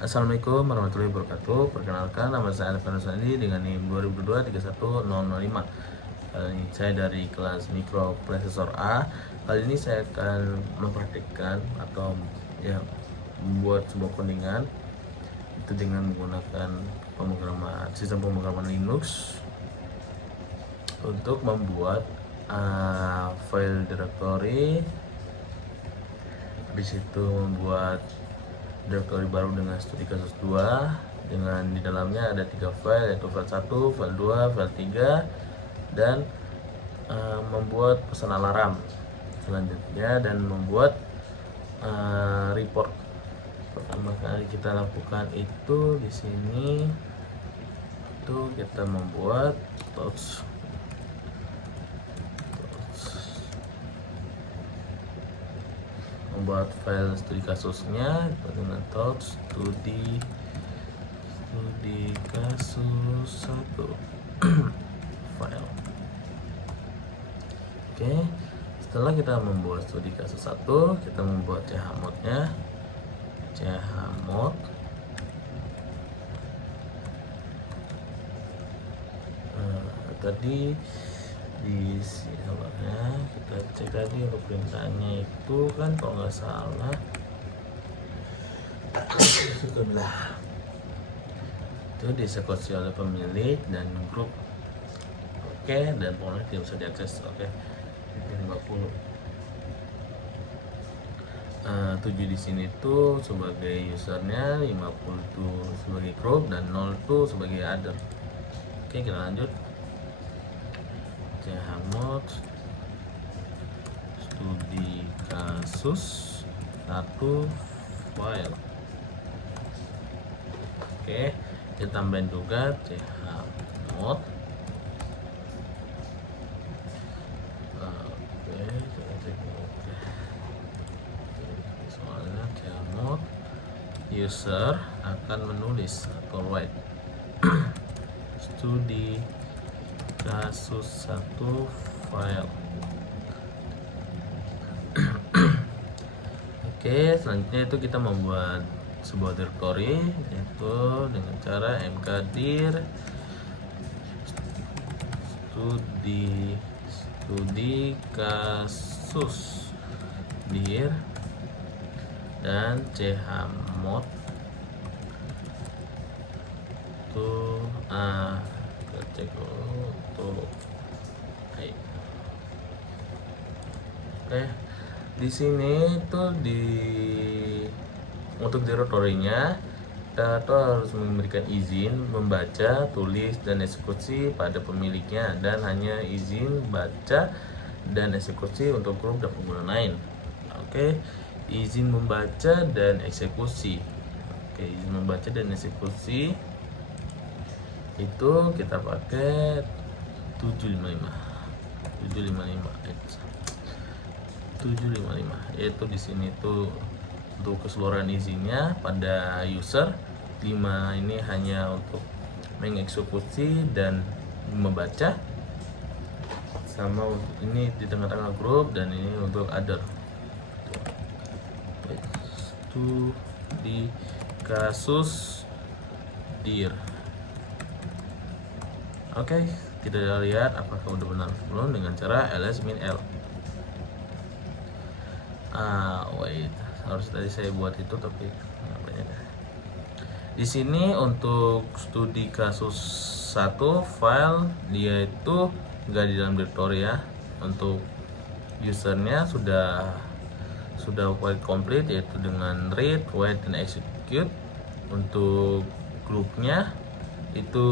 Assalamualaikum warahmatullahi wabarakatuh. Perkenalkan, nama saya Alvan Rusandi dengan NIM 2022-31005. Kali ini saya dari kelas Mikroprosesor A. Kali ini saya akan mempraktikkan atau membuat sebuah codingan itu dengan menggunakan sistem pemrograman Linux untuk membuat file directory. Di situ membuat directory baru dengan studi kasus 2 dengan di dalamnya ada 3 file, yaitu file 1, file 2, file 3, dan membuat pesan alarm selanjutnya dan membuat report. Pertama kali kita lakukan itu di sini itu kita membuat touch membuat file studi kasusnya dengan touch studi kasus 1 file. Oke, setelah kita membuat studi kasus 1, kita membuat chmod-nya. Chmod tadi di sini kita cek tadi untuk perintahnya itu kan kalau nggak salah itu dieksekusi oleh pemilik dan grup. Oke, dan pokoknya tidak bisa diakses. Oke, 50 7 di sini tuh sebagai usernya, 50 itu sebagai grup, dan 0 itu sebagai other. Oke, kita lanjut. Chmod studi kasus 1 file. Oke, kita tambahin juga chmod. Oke, kita cek. Soalnya chmod user akan menulis atau write studi kasus 1 file. Oke, selanjutnya itu kita membuat sebuah directory, yaitu dengan cara mkdir studi kasus dir dan chmod tuh cek untuk di sini tuh untuk directory-nya kita tuh harus memberikan izin membaca, tulis, dan eksekusi pada pemiliknya, dan hanya izin baca dan eksekusi untuk grup dan pengguna lain. Oke, izin membaca dan eksekusi. Oke, izin membaca dan eksekusi itu kita pakai 755, yaitu di sini tuh untuk keseluruhan izinnya pada user. 5 ini hanya untuk mengeksekusi dan membaca, sama untuk ini di tengah-tengah grup, dan ini untuk other. Itu di kasus dir. Oke, kita lihat apakah udah benar belum dengan cara ls-l. Wait, harus tadi saya buat itu, tapi di sini untuk studi kasus 1 file dia itu nggak di dalam directory ya. Untuk usernya sudah quite complete, yaitu dengan read, write, dan execute. Untuk grupnya itu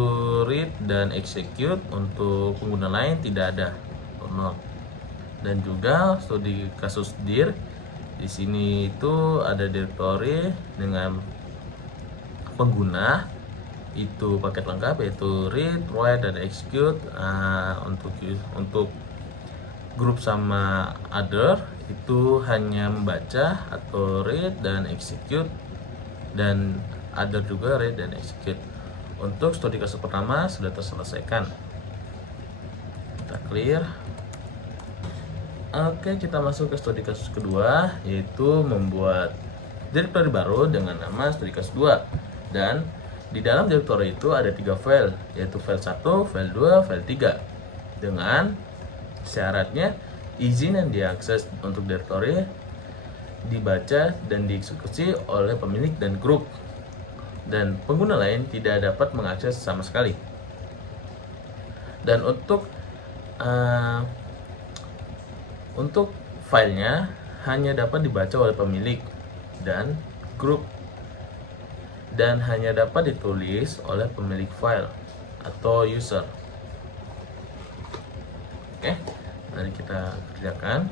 read dan execute, untuk pengguna lain tidak ada, nol. Dan juga studi kasus dir di sini itu ada directory dengan pengguna itu paket lengkap, yaitu read, write, dan execute. Untuk grup sama other itu hanya membaca atau read dan execute, dan other juga read dan execute. Untuk studi kasus pertama sudah terselesaikan, kita clear. Oke, kita masuk ke studi kasus kedua, yaitu membuat directory baru dengan nama studi kasus 2. Dan di dalam directory itu ada 3 file, yaitu file 1, file 2, file 3. Dengan syaratnya izin yang diakses untuk directory dibaca dan dieksekusi oleh pemilik dan grup, dan pengguna lain tidak dapat mengakses sama sekali. Dan untuk filenya hanya dapat dibaca oleh pemilik dan grup, dan hanya dapat ditulis oleh pemilik file atau user. Oke, mari kita kerjakan.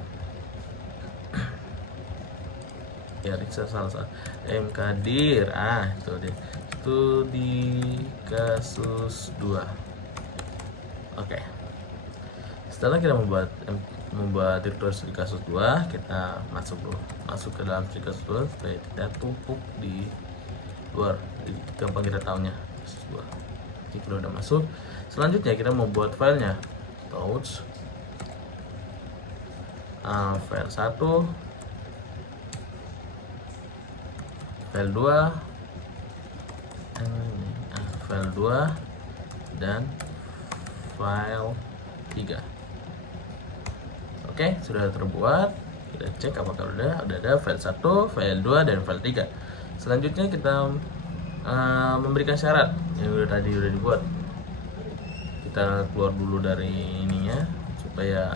Ya, Riksa salah. Mkadir, itu dia. Studi kasus 2. Oke. Setelah kita membuat directory studi kasus 2, kita masuk ke dalam studi kasus 2 supaya kita tumpuk di luar, gampang kita tahunya kasus 2. Jadi kita udah masuk. Selanjutnya kita membuat filenya. Touch file 1, file 2, dan file 3. Oke, sudah terbuat. Kita cek apakah udah ada file 1, file 2, dan file 3. Selanjutnya kita memberikan syarat yang udah dibuat. Kita keluar dulu dari ininya supaya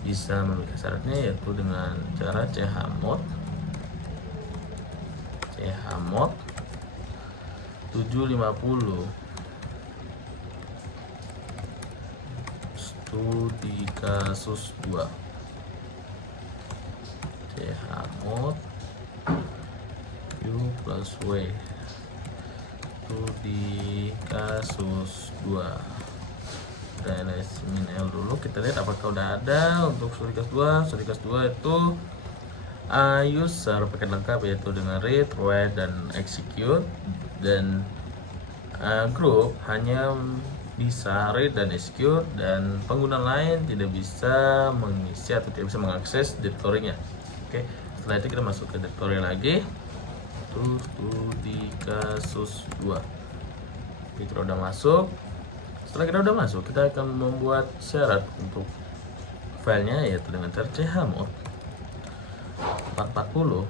bisa memberikan syaratnya, yaitu dengan cara chmod 750 studi kasus 2. chmod u plus w studi kasus 2. Kita min L dulu, kita lihat apakah udah ada untuk studi kasus 2. Studi kasus 2 itu user paket lengkap, yaitu dengan read, write, dan execute. Dan grup hanya bisa read dan execute, dan pengguna lain tidak bisa mengisi atau tidak bisa mengakses directory-nya. Oke, setelah itu kita masuk ke directory lagi, itu studi kasus 2. Kita udah masuk. Setelah kita udah masuk, kita akan membuat syarat untuk filenya, yaitu dengan cara chmod 440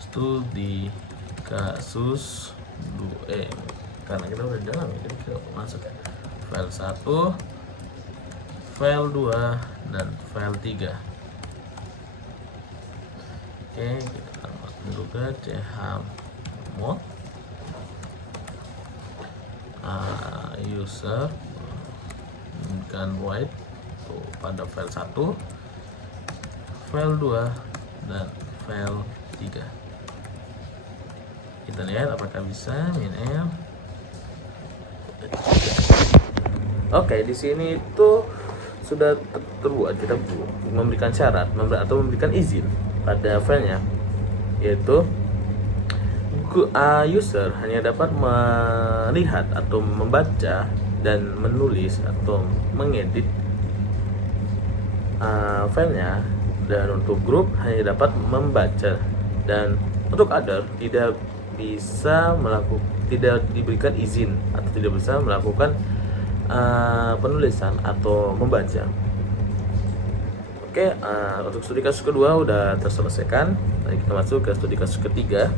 studi kasus 2. Karena kita udah di dalam, jadi kita masuk file 1, file 2, dan file 3. Oke, kita akan masuk dulu ke chmod user kan write pada file 1, file 2, dan file 3. Kita lihat apakah bisa min L. Oke, di sini itu sudah terbuat. Kita memberikan syarat atau memberikan izin pada filenya, yaitu user hanya dapat melihat atau membaca dan menulis atau mengedit filenya, dan untuk grup hanya dapat membaca, dan untuk other tidak diberikan izin atau tidak bisa melakukan penulisan atau membaca. Oke, untuk studi kasus kedua udah terselesaikan. Mari kita masuk ke studi kasus ketiga.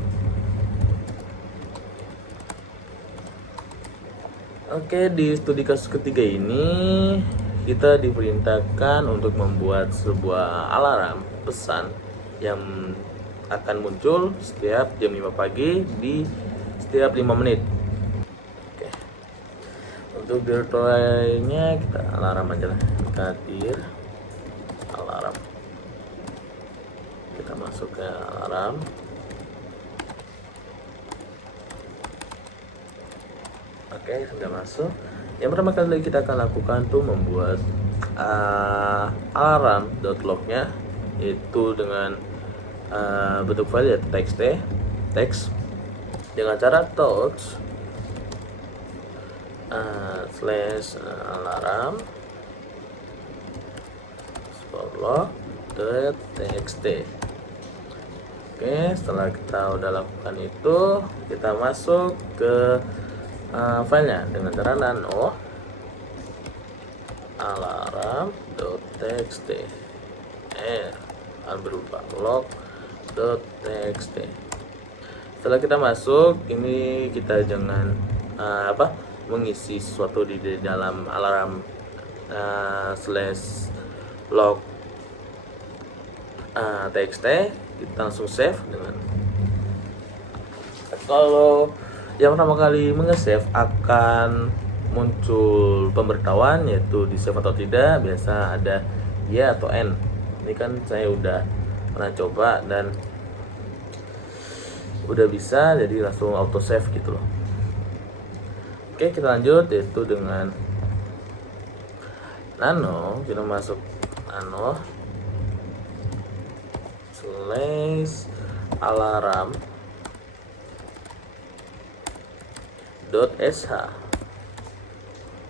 Oke, di studi kasus ketiga ini kita diperintahkan untuk membuat sebuah alarm pesan yang akan muncul setiap jam 5 pagi di setiap 5 menit. Oke. Untuk directory-nya kita alarm aja lah. Mkadir alarm. Kita masuk ke alarm. Oke, sudah masuk. Yang pertama kali kita akan lakukan tuh membuat alarm.log-nya, yaitu dengan bentuk file yaitu teks dengan cara touch /alarm log.txt. Oke, setelah kita udah lakukan itu, kita masuk ke filenya dengan cara nano alarm.txt berupa log.txt. Setelah kita masuk, ini kita jangan mengisi sesuatu di dalam alarm slash log txt. Kita langsung save dengan, kalau yang pertama kali nge-save akan muncul pemberitahuan yaitu di save atau tidak, biasa ada ya atau n. Ini kan saya udah pernah coba dan udah bisa, jadi langsung auto save gitu loh. Oke, kita lanjut yaitu dengan nano. Kita masuk nano slash alarm .sh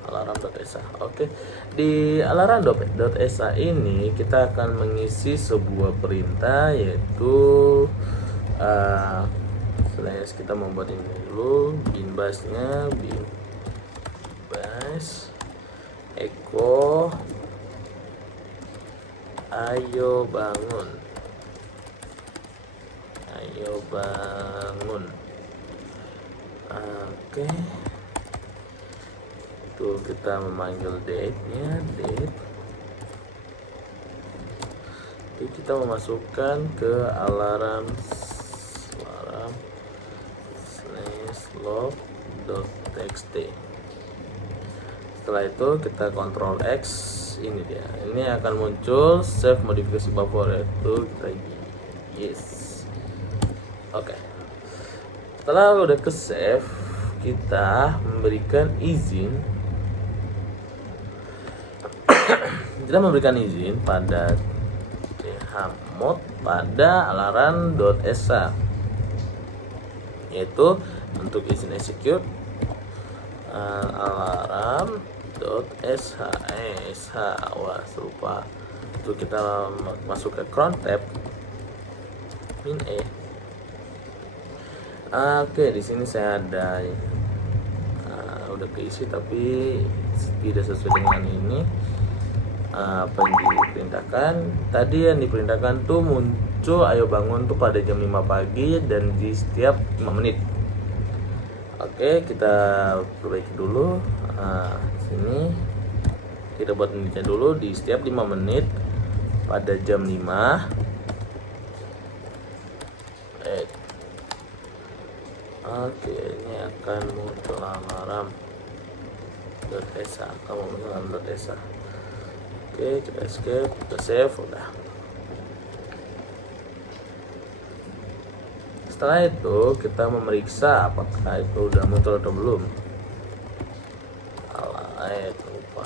alarm.sh. Oke, di alarm.sh ini kita akan mengisi sebuah perintah yaitu slash, kita membuat ini dulu, binbash-nya binbash echo ayo bangun. Oke, itu kita memanggil date-nya, date. Jadi kita memasukkan ke alarm slash log.txt. Setelah itu kita Ctrl X, ini dia. Ini akan muncul save modifikasi buffer, itu kita yes. Oke. Setelah udah ke save, kita memberikan izin pada chmod pada alarm.sh, yaitu untuk izin execute alarm.sh wah serupa. Itu kita masuk ke cron tab min e. Oke, di sini saya ada udah keisi tapi tidak sesuai dengan ini apa yang diperintahkan. Tadi yang diperintahkan tuh muncul ayo bangun tuh pada jam 5 pagi dan di setiap 5 menit. Oke, kita perbaiki dulu. Sini kita buat menitnya dulu di setiap 5 menit pada jam 5. Oke, ini akan muncul alarm.sh. Oke, kita escape, kita save, udah. Setelah itu kita memeriksa apakah itu udah muncul atau belum.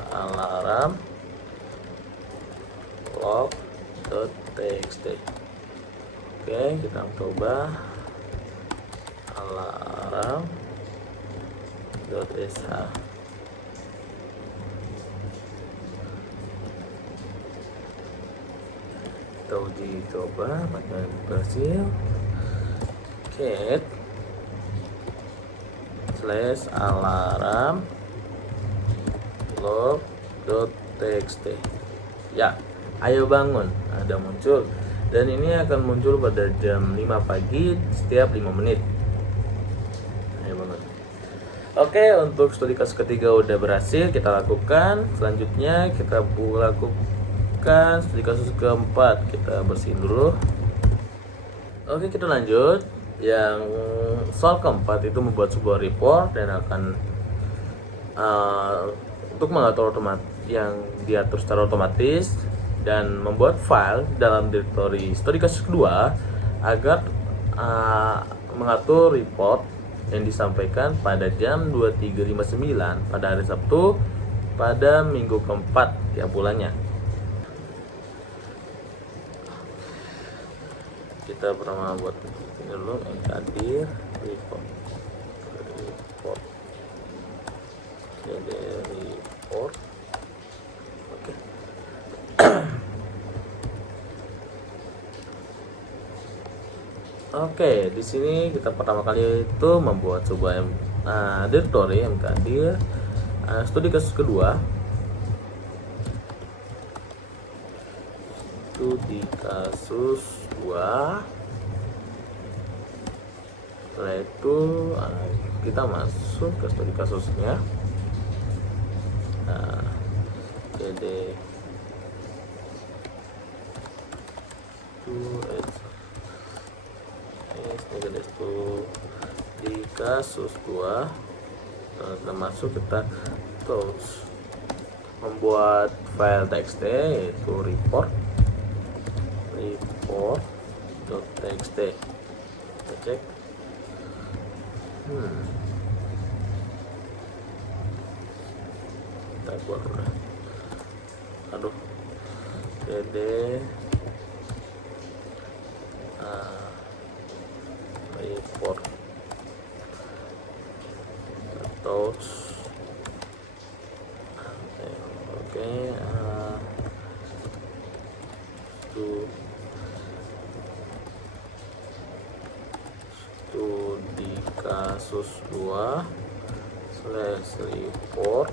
Alarm log.txt. Oke, kita coba alarm.sh. Kita uji coba apakah berhasil. Cat slash alarm log.txt. Ya, ayo bangun, ada muncul. Dan ini akan muncul pada jam 5 pagi setiap 5 menit. Ayo bangun. Oke, untuk studi kasus ketiga udah berhasil kita lakukan. Selanjutnya kita lakukan studi kasus keempat. Kita bersihin dulu. Oke, kita lanjut. Yang soal keempat itu membuat sebuah report dan akan untuk mengatur yang diatur secara otomatis dan membuat file dalam direktori studi kasus kedua agar mengatur report yang disampaikan pada jam 23.59 pada hari Sabtu pada minggu keempat tiap bulannya. Kita pernah buat ini dulu, mkdir report report. Oke. Oke, di sini kita pertama kali itu membuat sebuah directory mkdir studi kasus kedua. Studi kasus 2. Setelah itu kita masuk ke studi kasusnya. Jadi itu di kasus 2. Kita masuk, kita terus membuat file txt yaitu report.txt. Kita cek. Kita buat jadi report atau studi kasus 2 /report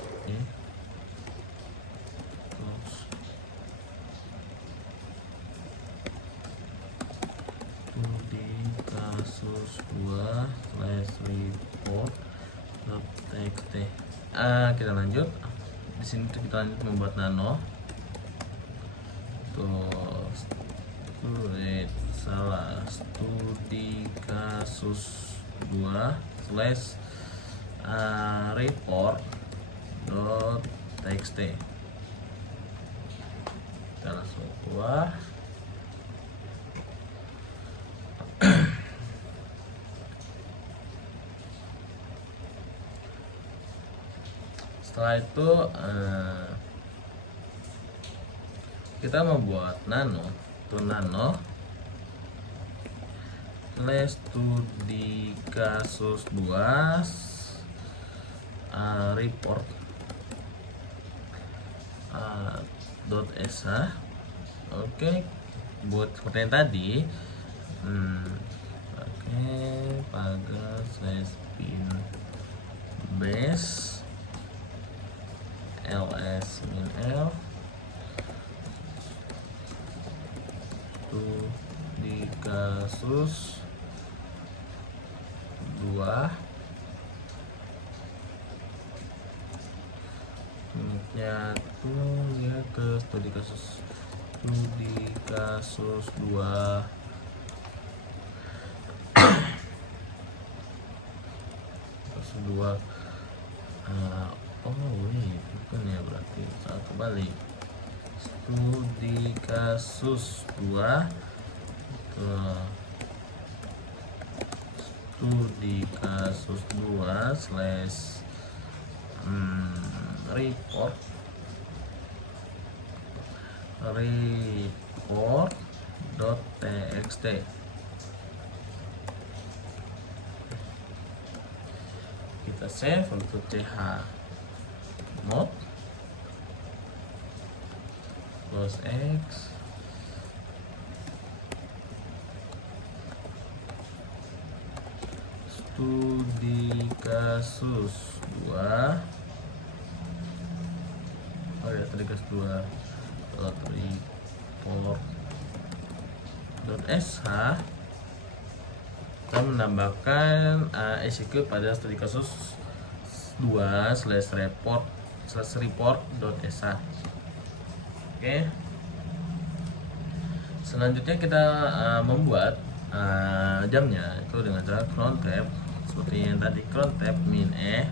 studi kasus 2 /report.txt. Kita lanjut. Di sini kita lanjut membuat nano. Studi kasus 2 /report.txt. Kita langsung keluar. Setelah itu kita membuat nano studi kasus 2 report.sh. Buat seperti yang tadi. Pagar /pin base ls-l studi kasus 2 unitnya tuh ya ke studi kasus 2 bukan ya, berarti saat kembali studi kasus 2 ke studi kasus 2 report.txt. Kita save untuk chmod +x studi kasus 2 studi kasus 2 report.sh. Kita menambahkan execute pada studi kasus 2 /report.sh. Selanjutnya kita membuat jamnya itu dengan cara cron tab seperti yang tadi, cron tab min e.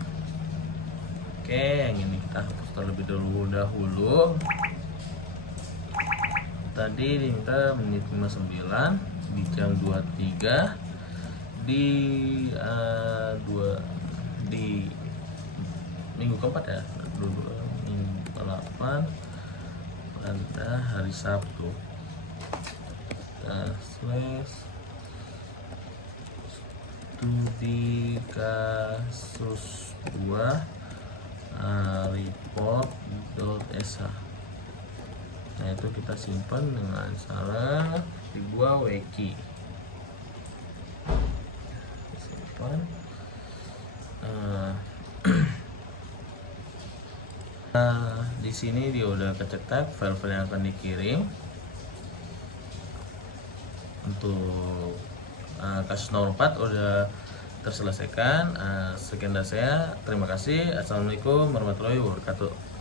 Yang ini kita hapus terlebih dahulu. Tadi diminta menit 59 di jam 23 di minggu keempat ya, minggu ke-8 pada hari Sabtu. Studi kasus 2 report.sh. Nah, itu kita simpan dengan cara di buah wiki. kawan-kawan. Nah, di sini dia udah kecetak file-file yang akan dikirim. Untuk kasus nomor 4 udah terselesaikan. Sekian dari saya. Terima kasih. Assalamualaikum warahmatullahi wabarakatuh.